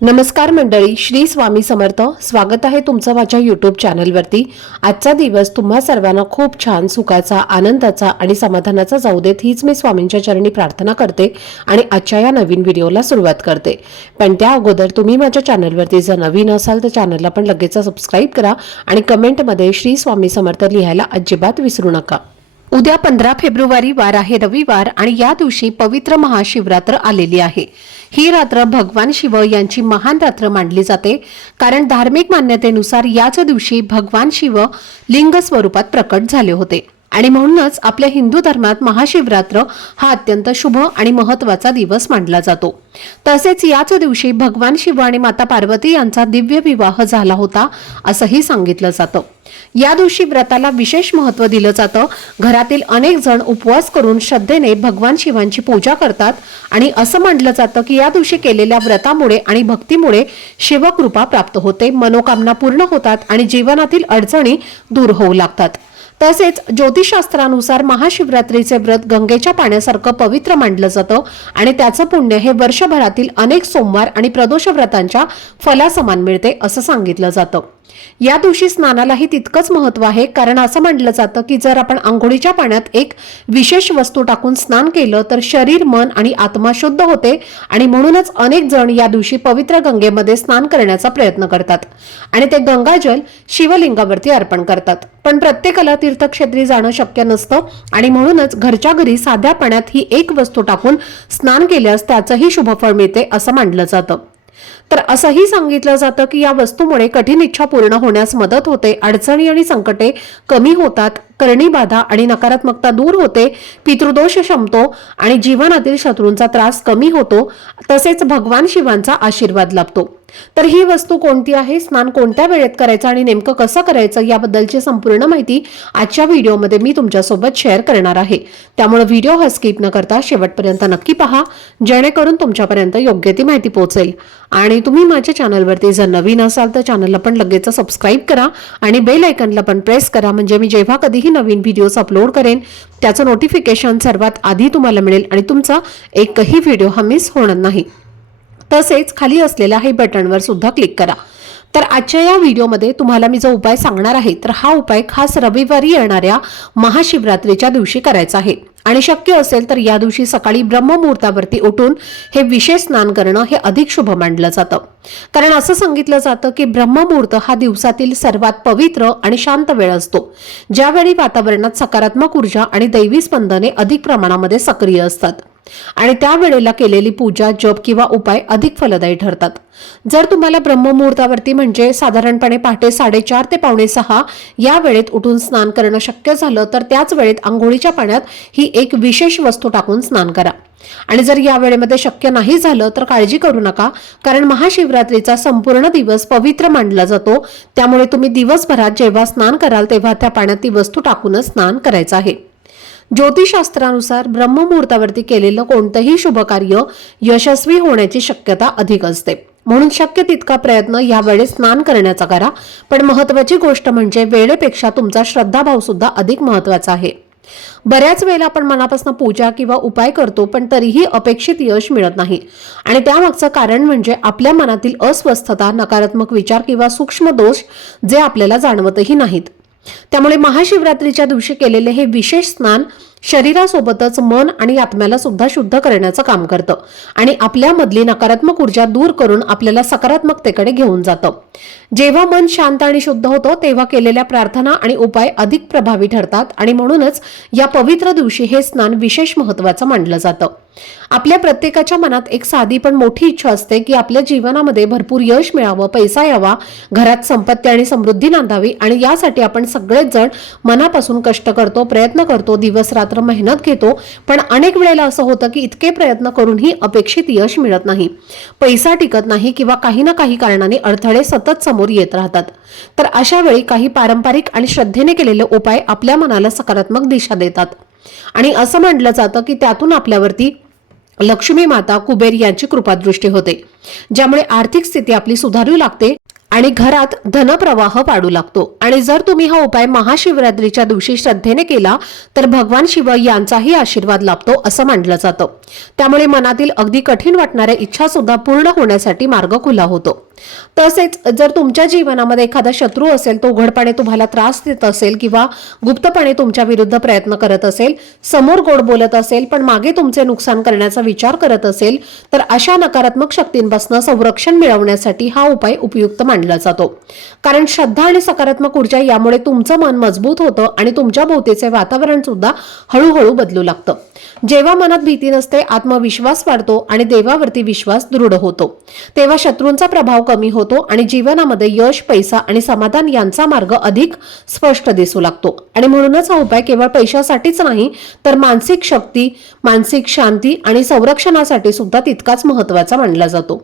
नमस्कार मंडळी, श्री स्वामी समर्थ. स्वागत आहे तुमचं माझ्या यूट्यूब चॅनलवरती. आजचा दिवस तुम्हा सर्वांना खूप छान, सुखाचा, आनंदाचा आणि समाधानाचा जाऊ देत, हीच मी स्वामींच्या चरणी प्रार्थना करते आणि आजच्या या नवीन व्हिडिओला सुरुवात करते. पण त्या अगोदर तुम्ही माझ्या चॅनलवरती जर नवीन असाल तर चॅनलला पण लगेच सबस्क्राईब करा आणि कमेंटमध्ये श्री स्वामी समर्थ लिहायला अजिबात विसरू नका. उद्या 15 फेब्रुवारी वार आहे रविवार आणि या दिवशी पवित्र महाशिवरात्र आलेली आहे. ही रात्र भगवान शिव यांची महान रात्र मानली जाते, कारण धार्मिक मान्यतेनुसार याच दिवशी भगवान शिव लिंग स्वरूपात प्रकट झाले होते आणि म्हणूनच आपल्या हिंदू धर्मात महाशिवरात्र हा अत्यंत शुभ आणि महत्त्वाचा दिवस मानला जातो. तसेच याच दिवशी भगवान शिव आणि माता पार्वती यांचा दिव्य विवाह झाला होता असंही सांगितलं जातं. या दिवशी व्रताला विशेष महत्त्व दिलं जातं. घरातील अनेक जण उपवास करून श्रद्धेने भगवान शिवांची पूजा करतात आणि असं म्हटलं जातं की या दिवशी केलेल्या व्रतामुळे आणि भक्तीमुळे शिवकृपा प्राप्त होते, मनोकामना पूर्ण होतात आणि जीवनातील अडचणी दूर होऊ लागतात. तसेच ज्योतिषशास्त्रानुसार महाशिवरात्रीचे व्रत गंगेच्या पाण्यासारखं पवित्र मानलं जातं आणि त्याचं पुण्य हे वर्षभरातील अनेक सोमवार आणि प्रदोष व्रतांच्या फलासमान मिळते असं सांगितलं जातं. या दिवशी स्नानालाही तितकंच महत्त्व आहे, कारण असं म्हटलं जातं की जर आपण आंघोळीच्या पाण्यात एक विशेष वस्तू टाकून स्नान केलं तर शरीर, मन आणि आत्मा शुद्ध होते आणि म्हणूनच अनेक जण या दिवशी पवित्र गंगेमध्ये स्नान करण्याचा प्रयत्न करतात आणि ते गंगाजल शिवलिंगावरती अर्पण करतात. पण प्रत्येकाला तीर्थक्षेत्री जाणं शक्य नसतं आणि म्हणूनच घरच्या घरी साध्या पाण्यात ही एक वस्तू टाकून स्नान केल्यास त्याचंही शुभफळ मिळते असं मानलं जातं. तर असंही सांगितलं जातं की या वस्तूमुळे कठीण इच्छा पूर्ण होण्यास मदत होते, अडचणी आणि संकटे कमी होतात, करणी बाधा आणि नकारात्मकता दूर होते, पितृदोष शमतो आणि जीवनातील शत्रूंचा त्रास कमी होतो, तसेच भगवान शिवांचा आशीर्वाद लाभतो. तर ही वस्तू कोणती आहे, स्नान कोणत्या वेळेत करायचं आणि नेमकं कसं करायचं याबद्दलची संपूर्ण माहिती आजच्या व्हिडिओमध्ये मी तुमच्यासोबत शेअर करणार आहे. त्यामुळे व्हिडिओ हा स्किप न करता शेवटपर्यंत नक्की पहा, जेणेकरून तुमच्यापर्यंत योग्य ती माहिती पोहोचेल. आणि तुम्ही माझ्या चॅनलवरती जर नवीन असाल तर चॅनलला पण लगेच सबस्क्राईब करा आणि बेल आयकॉनला पण प्रेस करा, म्हणजे मी जेव्हा कधीही नवीन व्हिडिओज अपलोड करेन त्याचं नोटिफिकेशन सर्वात आधी तुम्हाला मिळेल आणि तुमचा एकही व्हिडिओ हा मिस होणार नाही. तसेच खाली असलेल्या हे बटनवर सुद्धा क्लिक करा. तर आजच्या या व्हिडिओमध्ये तुम्हाला मी जो उपाय सांगणार आहे तर हा उपाय खास रविवारी येणाऱ्या महाशिवरात्रीच्या दिवशी करायचा आहे आणि शक्य असेल तर या दिवशी सकाळी ब्रह्ममुहूर्तावरती उठून हे विशेष स्नान करणं हे अधिक शुभ मानलं जातं. कारण असं सांगितलं जातं की ब्रह्ममुहूर्त हा दिवसातील सर्वात पवित्र आणि शांत वेळ असतो, ज्यावेळी वातावरणात सकारात्मक ऊर्जा आणि दैवी स्पंदने अधिक प्रमाणामध्ये सक्रिय असतात आणि त्यावेळेला केलेली पूजा, जप किंवा उपाय अधिक फलदायी ठरतात. जर तुम्हाला ब्रह्ममुहूर्तावरती म्हणजे साधारणपणे पहाटे 4:30 ते 5:45 या वेळेत उठून स्नान करणं शक्य झालं तर त्याच वेळेत आंघोळीच्या पाण्यात ही एक विशेष वस्तू टाकून स्नान करा. आणि जर या वेळेमध्ये शक्य नाही झालं तर काळजी करू नका, कारण महाशिवरात्रीचा संपूर्ण दिवस पवित्र मानला जातो. त्यामुळे तुम्ही दिवसभरात जेव्हा स्नान कराल तेव्हा त्या पाण्यात ती वस्तू टाकूनच स्नान करायचं आहे. ज्योतिषशास्त्रानुसार ब्रह्ममुहूर्तावरती केलेलं कोणतंही शुभ कार्य यशस्वी होण्याची शक्यता अधिक असते, म्हणून शक्य तितका प्रयत्न यावेळी स्नान करण्याचा करा. पण महत्त्वाची गोष्ट म्हणजे वेळेपेक्षा तुमचा श्रद्धाभाव सुद्धा अधिक महत्त्वाचा आहे. बऱ्याच वेळेला आपण मनापासून पूजा किंवा उपाय करतो पण तरीही अपेक्षित यश मिळत नाही आणि त्यामागचं कारण म्हणजे आपल्या मनातील अस्वस्थता, नकारात्मक विचार किंवा सूक्ष्म दोष जे आपल्याला जाणवतही नाहीत. त्यामुळे महाशिवरात्रीच्या दिवशी केलेले हे विशेष स्नान शरीरासोबतच मन आणि आत्म्याला सुद्धा शुद्ध करण्याचं काम करतं आणि आपल्यामधली नकारात्मक ऊर्जा दूर करून आपल्याला सकारात्मकतेकडे घेऊन जातं. जेव्हा मन शांत आणि शुद्ध होतं तेव्हा केलेल्या प्रार्थना आणि उपाय अधिक प्रभावी ठरतात आणि म्हणूनच या पवित्र दिवशी हे स्नान विशेष महत्त्वाचं मानलं जातं. आपल्या प्रत्येकाच्या मनात एक साधी पण मोठी इच्छा असते की आपल्या जीवनामध्ये भरपूर यश मिळावं, पैसा यावा, घरात संपत्ती आणि समृद्धी नांदावी आणि यासाठी आपण सगळेच जण मनापासून कष्ट करतो, प्रयत्न करतो, दिवस रात्र मेहनत घेतो. पण अनेक वेळेला असं होतं की इतके प्रयत्न करूनही अपेक्षित यश मिळत नाही, पैसा टिकत नाही किंवा काही ना काही कारणाने अडथळे सतत समोर येत राहतात. तर अशा वेळी काही पारंपरिक आणि श्रद्धेने केलेले उपाय आपल्या मनाला सकारात्मक दिशा देतात आणि असं म्हटलं जातं की त्यातून आपल्यावरती लक्ष्मी माता, कुबेर यांची कृपादृष्टी होते, ज्यामुळे आर्थिक स्थिती आपली सुधारू लागते आणि घरात धनप्रवाह वाढू लागतो। आणि जर तुम्ही हा उपाय महाशिवरात्रीच्या दिवशी श्रद्धेने केला तर भगवान शिव यांचाही आशीर्वाद लाभतो असं मानलं जातं। त्यामुळे मनातील अगदी कठीण वाटणाऱ्या इच्छा सुद्धा पूर्ण होण्यासाठी मार्ग खुला होतो। तसेच जर तुमच्या जीवनामध्ये एखादा शत्रू असेल, तो उघडपणे तुम्हाला त्रास देत असेल किंवा गुप्तपणे तुमच्या विरुद्ध प्रयत्न करत असेल, समोर गोड बोलत असेल पण मागे तुमचे नुकसान करण्याचा विचार करत असेल, तर अशा नकारात्मक शक्तींपासून संरक्षण मिळवण्यासाठी हा उपाय उपयुक्त मानला जातो। कारण श्रद्धा आणि सकारात्मक ऊर्जा यामुळे तुमचं मन मजबूत होतं आणि तुमच्या भोवतीचे वातावरण सुद्धा हळूहळू बदलू लागतं। जेव्हा मनात भीती नसते, आत्मविश्वास वाढतो आणि देवावरती विश्वास दृढ होतो, तेव्हा शत्रूंचा प्रभाव कमी होतो आणि जीवनामध्ये यश, पैसा आणि समाधान यांचा मार्ग अधिक स्पष्ट दिसू लागतो। आणि म्हणूनच हा उपाय केवळ पैशासाठीच नाही तर मानसिक शक्ती, मानसिक शांती आणि संरक्षणासाठी सुद्धा तितकाच महत्त्वाचा मानला जातो।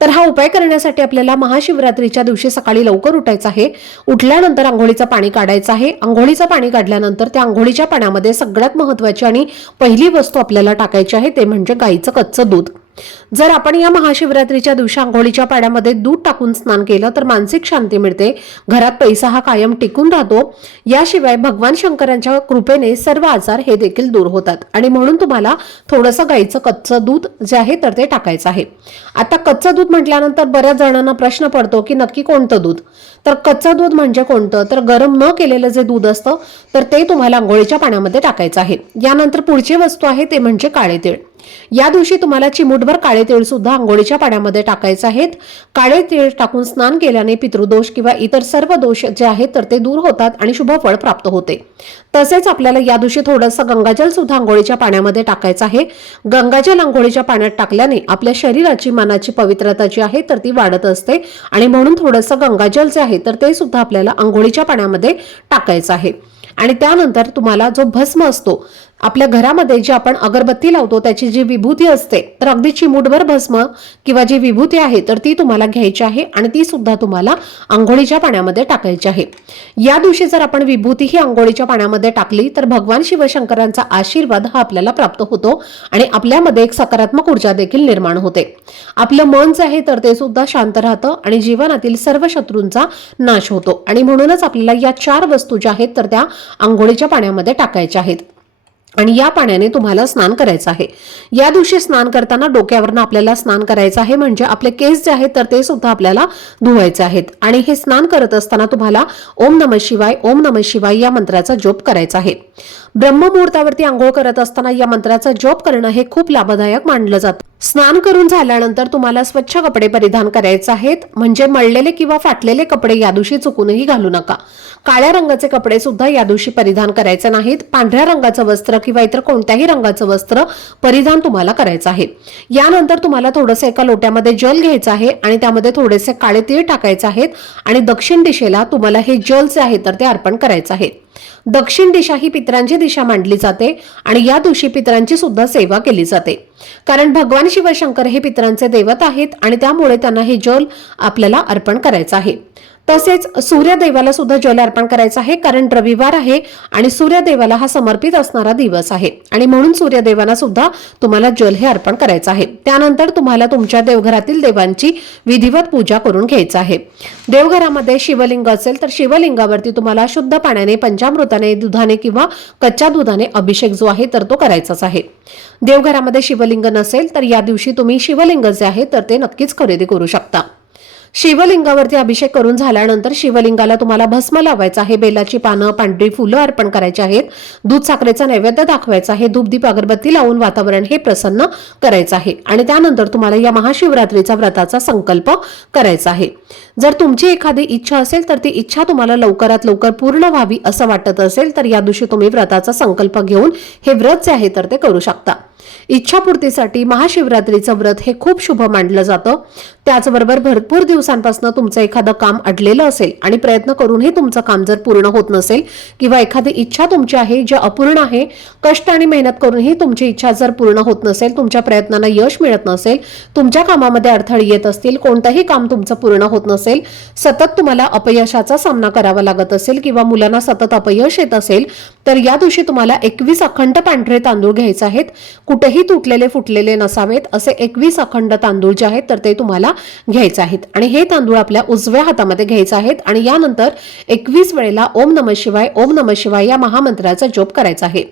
तर हा उपाय करण्यासाठी आपल्याला महाशिवरात्रीच्या दिवशी सकाळी लवकर उठायचं आहे। उठल्यानंतर अंघोळीचं पाणी काढायचं आहे। अंघोळीचं पाणी काढल्यानंतर त्या अंघोळीच्या पाण्यामध्ये सगळ्यात महत्त्वाची आणि पहिली वस्तू आपल्याला टाकायची आहे ते म्हणजे गाईचं कच्चं दूध। जर आपण या महाशिवरात्रीच्या दिवशी अंघोळीच्या पाण्यामध्ये दूध टाकून स्नान केलं तर मानसिक शांती मिळते, घरात पैसा हा कायम टिकून राहतो। याशिवाय भगवान शंकरांच्या कृपेने सर्व आजार हे देखील दूर होतात। आणि म्हणून तुम्हाला थोडंसं गाईचं कच्चं दूध जे आहे तर ते टाकायचं आहे। आता कच्चं दूध म्हटल्यानंतर बऱ्याच जणांना प्रश्न पडतो की नक्की कोणतं दूध, तर कच्चं दूध म्हणजे कोणतं, तर गरम न केलेलं जे दूध असतं तर ते तुम्हाला अंघोळीच्या पाण्यामध्ये टाकायचं आहे। यानंतर पुढची वस्तू आहे ते म्हणजे काळे तीळ। या दिवशी तुम्हाला चिमूटभर काळे तीळ सुद्धा अंघोळीच्या पाण्यामध्ये टाकायचे आहेत। काळे तीळ टाकून स्नान केल्याने पितृदोष किंवा इतर सर्व दोष जे आहेत तर ते दूर होतात आणि शुभ फळ प्राप्त होते। तसेच आपल्याला या दिवशी थोडंसं गंगाजल सुद्धा अंघोळीच्या पाण्यामध्ये टाकायचं आहे। गंगाजल अंघोळीच्या पाण्यात टाकल्याने आपल्या शरीराची, मनाची पवित्रता जी आहे तर ती वाढत असते आणि म्हणून थोडंसं गंगाजल जे आहे तर ते सुद्धा आपल्याला अंघोळीच्या पाण्यामध्ये टाकायचं आहे। आणि त्यानंतर तुम्हाला जो भस्म असतो, आपल्या घरामध्ये जी आपण अगरबत्ती लावतो त्याची जी विभूती असते, तर अगदी चिमूटभर भस्म किंवा जी विभूती आहे तर ती तुम्हाला घ्यायची आहे आणि ती सुद्धा तुम्हाला अंघोळीच्या पाण्यामध्ये टाकायची आहे। या दिवशी जर आपण विभूती ही अंघोळीच्या पाण्यामध्ये टाकली तर भगवान शिवशंकरांचा आशीर्वाद हा आपल्याला प्राप्त होतो आणि आपल्यामध्ये एक सकारात्मक ऊर्जा देखील निर्माण होते। आपलं मन जे आहे तर ते सुद्धा शांत राहतं आणि जीवनातील सर्व शत्रूंचा नाश होतो। आणि म्हणूनच आपल्याला या 4 वस्तू ज्या आहेत तर त्या अंघोळीच्या पाण्यामध्ये टाकायच्या आहेत आणि या पाण्याने तुम्हाला स्नान करायचं आहे। या दिवशी स्नान करताना डोक्यावरनं आपल्याला स्नान करायचं आहे, म्हणजे आपले केस जे आहेत तर ते सुद्धा आपल्याला धुवायचे आहेत। आणि हे स्नान करत असताना तुम्हाला ओम नमः शिवाय, ओम नमः शिवाय या मंत्राचा जप करायचा आहे। ब्रह्ममुहूर्तावरती आंघोळ करत असताना या मंत्राचा जप करणं हे खूप लाभदायक मानलं जातं। स्नान करून झाल्यानंतर तुम्हाला स्वच्छ कपडे परिधान करायचे आहेत, म्हणजे मळलेले किंवा फाटलेले कपडे या दिवशी चुकूनही घालू नका। काळ्या रंगाचे कपडे सुद्धा या दिवशी परिधान करायचे नाहीत। पांढऱ्या रंगाचं वस्त्र किंवा इतर कोणत्याही रंगाचं वस्त्र परिधान तुम्हाला करायचं आहे। यानंतर तुम्हाला थोडंसं एका लोट्यामध्ये जल घ्यायचं आहे आणि त्यामध्ये थोडेसे काळे तीळ टाकायचे आहेत आणि दक्षिण दिशेला तुम्हाला हे जल जे आहे तर ते अर्पण करायचं आहे। दक्षिण दिशा ही पितरांची दिशा मानली जाते आणि या दिवशी पितरांची सुद्धा सेवा केली जाते, कारण भगवान शिवशंकर हे पितरांचे दैवत आहेत आणि त्यामुळे त्यांना हे जल आपल्याला अर्पण करायचं आहे। तसेच सूर्यदेवाला सुद्धा जल अर्पण करायचं आहे, कारण रविवार आहे आणि सूर्यदेवाला हा समर्पित असणारा दिवस आहे आणि म्हणून सूर्यदेवाला सुद्धा तुम्हाला जल हे अर्पण करायचं आहे। त्यानंतर तुम्हाला तुमच्या देवघरातील देवांची विधिवत पूजा करून घ्यायचं आहे। देवघरामध्ये शिवलिंग असेल तर शिवलिंगावरती तुम्हाला शुद्ध पाण्याने, पंचामृताने, दुधाने किंवा कच्च्या दुधाने अभिषेक जो आहे तर तो करायचाच आहे। देवघरामध्ये शिवलिंग नसेल तर या दिवशी तुम्ही शिवलिंग जे आहे तर ते नक्कीच खरेदी करू शकता। शिवलिंगावरती अभिषेक करून झाल्यानंतर शिवलिंगाला तुम्हाला भस्म लावायचं आहे, बेलाची पानं, पांढरी फुलं अर्पण करायची आहेत, दूध साखरेचा नैवेद्य दाखवायचा आहे, धूपदीप अगरबत्ती लावून वातावरण हे प्रसन्न करायचं आहे आणि त्यानंतर तुम्हाला या महाशिवरात्रीचा व्रताचा संकल्प करायचा आहे। जर तुमची एखादी इच्छा असेल तर ती इच्छा तुम्हाला लवकरात लवकर पूर्ण व्हावी असं वाटत असेल तर या दिवशी तुम्ही व्रताचा संकल्प घेऊन हे व्रत जे आहे तर ते करू शकता। इच्छापूर्तीसाठी महाशिवरात्रीचं व्रत हे खूप शुभ मानलं जातं। त्याचबरोबर भरपूर दिवसांपासून तुमचं एखादं काम अडलेलं असेल आणि प्रयत्न करूनही तुमचं काम जर पूर्ण होत नसेल किंवा एखादी इच्छा तुमची आहे जी अपूर्ण आहे, कष्ट आणि मेहनत करूनही तुमची इच्छा जर पूर्ण होत नसेल, तुमच्या प्रयत्नांना यश मिळत नसेल, तुमच्या कामामध्ये अडथळे येत असतील, कोणतंही काम तुमचं पूर्ण होत नसेल, सतत तुम्हाला अपयशाचा सामना करावा लागत असेल किंवा मुलांना सतत अपयश येत असेल, तर या दिवशी तुम्हाला 21 अखंड पांढरे तांदूळ घ्यायचे आहेत। कुठेही तुटलेले फुटलेले नसावेत असे 21 अखंड तांदूळ जे आहेत तर ते तुम्हाला घ्यायचे आहेत आणि हे तांदूळ आपल्या उजव्या हातामध्ये घ्यायचे आहेत आणि यानंतर 21 वेळेला ओम नमः शिवाय या महामंत्राचा जप करायचा आहे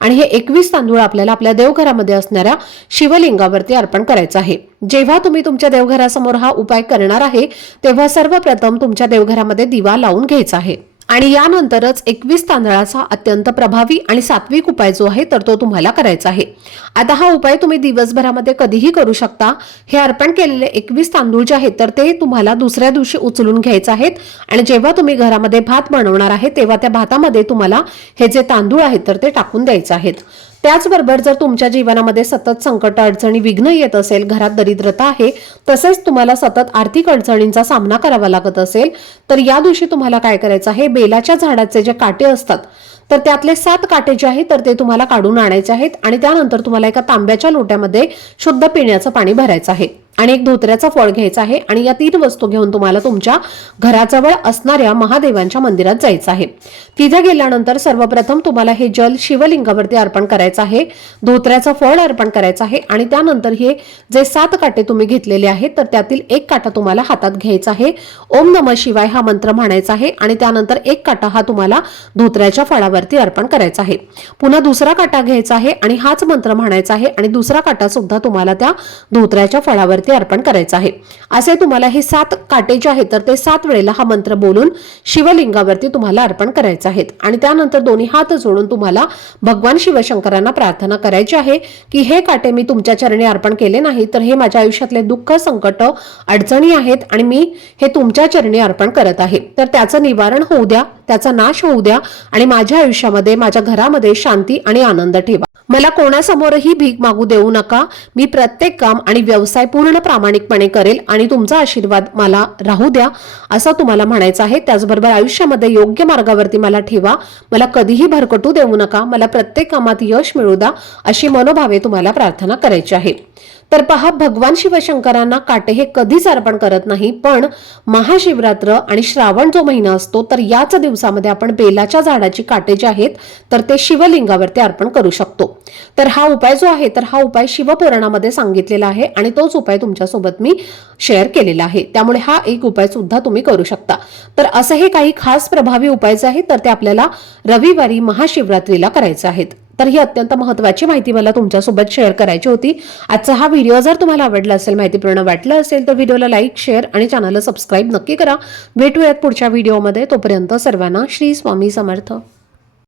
आणि हे 21 तांदूळ आपल्याला आपल्या देवघरामध्ये असणाऱ्या शिवलिंगावरती अर्पण करायचं आहे। जेव्हा तुम्ही तुमच्या देवघरासमोर हा उपाय करणार आहे तेव्हा सर्वप्रथम तुमच्या देवघरामध्ये दिवा लावून घ्यायचा आहे आणि यानंतरच 21 तांदळाचा अत्यंत प्रभावी आणि सात्विक उपाय जो आहे तर तो तुम्हाला करायचा आहे। आता हा उपाय तुम्ही दिवसभरामध्ये कधीही करू शकता। हे अर्पण केलेले 21 तांदूळ जे आहेत तर ते तुम्हाला दुसऱ्या दिवशी उचलून घ्यायचे आहेत आणि जेव्हा तुम्ही घरामध्ये भात बनवणार आहे तेव्हा त्या भातामध्ये तुम्हाला हे जे तांदूळ आहेत तर ते टाकून द्यायचे आहेत। त्याचबरोबर जर तुमच्या जीवनामध्ये सतत संकट अडचणी विघ्न येत असेल, घरात दरिद्रता आहे, तसेच तुम्हाला सतत आर्थिक अडचणींचा सामना करावा लागत असेल तर या दिवशी तुम्हाला काय करायचं आहे, बेलाच्या झाडाचे जे काटे असतात तर त्यातले 7 काटे जे आहेत तर ते तुम्हाला काढून आणायचे आहेत आणि त्यानंतर तुम्हाला एका तांब्याच्या लोट्यामध्ये शुद्ध पिण्याचं पाणी भरायचं आहे आणि एक धोत्र्याचं फळ घ्यायचं आहे आणि या 3 वस्तू घेऊन तुम्हाला तुमच्या घराजवळ असणाऱ्या महादेवांच्या मंदिरात जायचं आहे। तिथे गेल्यानंतर सर्वप्रथम तुम्हाला हे जल शिवलिंगावरती अर्पण करायचं आहे, धोत्र्याचं फळ अर्पण करायचं आहे आणि त्यानंतर हे जे 7 काटे तुम्ही घेतलेले आहेत तर त्यातील एक काटा तुम्हाला हातात घ्यायचा आहे, ओम नमः शिवाय हा मंत्र म्हणायचा आहे आणि त्यानंतर एक काटा हा तुम्हाला धोत्र्याच्या फळावरती अर्पण करायचा आहे। पुन्हा दुसरा काटा घ्यायचा आहे आणि हाच मंत्र म्हणायचा आहे आणि दुसरा काटा सुद्धा तुम्हाला त्या धोत्र्याच्या फळावर अर्पण करायचं आहे। असे तुम्हाला हे 7 काटे जे आहेत तर ते 7 वेळेला हा मंत्र बोलून शिवलिंगावरती तुम्हाला अर्पण करायचे आहेत आणि त्यानंतर दोन्ही हात जोडून तुम्हाला भगवान शिवशंकरांना प्रार्थना करायची आहे की हे काटे मी तुमच्या चरणी अर्पण केले नाही तर हे माझ्या आयुष्यातले दुःख संकट अडचणी आहेत आणि मी हे तुमच्या चरणी अर्पण करत आहे, तर त्याचं निवारण होऊ द्या, त्याचा नाश होऊ द्या आणि माझ्या आयुष्यामध्ये माझ्या घरामध्ये शांती आणि आनंद ठेवा। मला कोणासमोरही भीक मागू देऊ नका, मी प्रत्येक काम आणि व्यवसाय पूर्ण प्रामाणिकपणे करेल आणि तुमचा आशीर्वाद मला राहू द्या असं तुम्हाला म्हणायचं आहे। त्याचबरोबर आयुष्यामध्ये योग्य मार्गावरती मला ठेवा, मला कधीही भरकटू देऊ नका, मला प्रत्येक कामात यश मिळू द्या अशी मनोभावे तुम्हाला प्रार्थना करायची आहे। तर पहा, भगवान शिवशंकरांना काटे हे कधीच अर्पण करत नाही, पण महाशिवरात्र आणि श्रावण जो महिना असतो तर याच दिवसामध्ये आपण बेलाच्या झाडाची काटे जे आहेत तर ते शिवलिंगावरती अर्पण करू शकतो। तर हा उपाय जो आहे तर हा उपाय शिवपुराणामध्ये सांगितलेला आहे आणि तोच उपाय तुमच्यासोबत मी शेअर केलेला आहे, त्यामुळे हा एक उपाय सुद्धा तुम्ही करू शकता। तर असे हे काही खास प्रभावी उपाय जे आहेत तर ते आपल्याला रविवारी महाशिवरात्रीला करायचे आहेत। तर ही अत्यंत महत्त्वाची माहिती मला तुमच्यासोबत शेअर करायची होती। आजचा हा व्हिडिओ जर तुम्हाला आवडला असेल, माहितीपूर्ण वाटला असेल तर व्हिडिओला लाईक, शेअर आणि चॅनलला सबस्क्राईब नक्की करा। भेटूयात पुढच्या व्हिडिओमध्ये, तोपर्यंत सर्वांना श्री स्वामी समर्थ।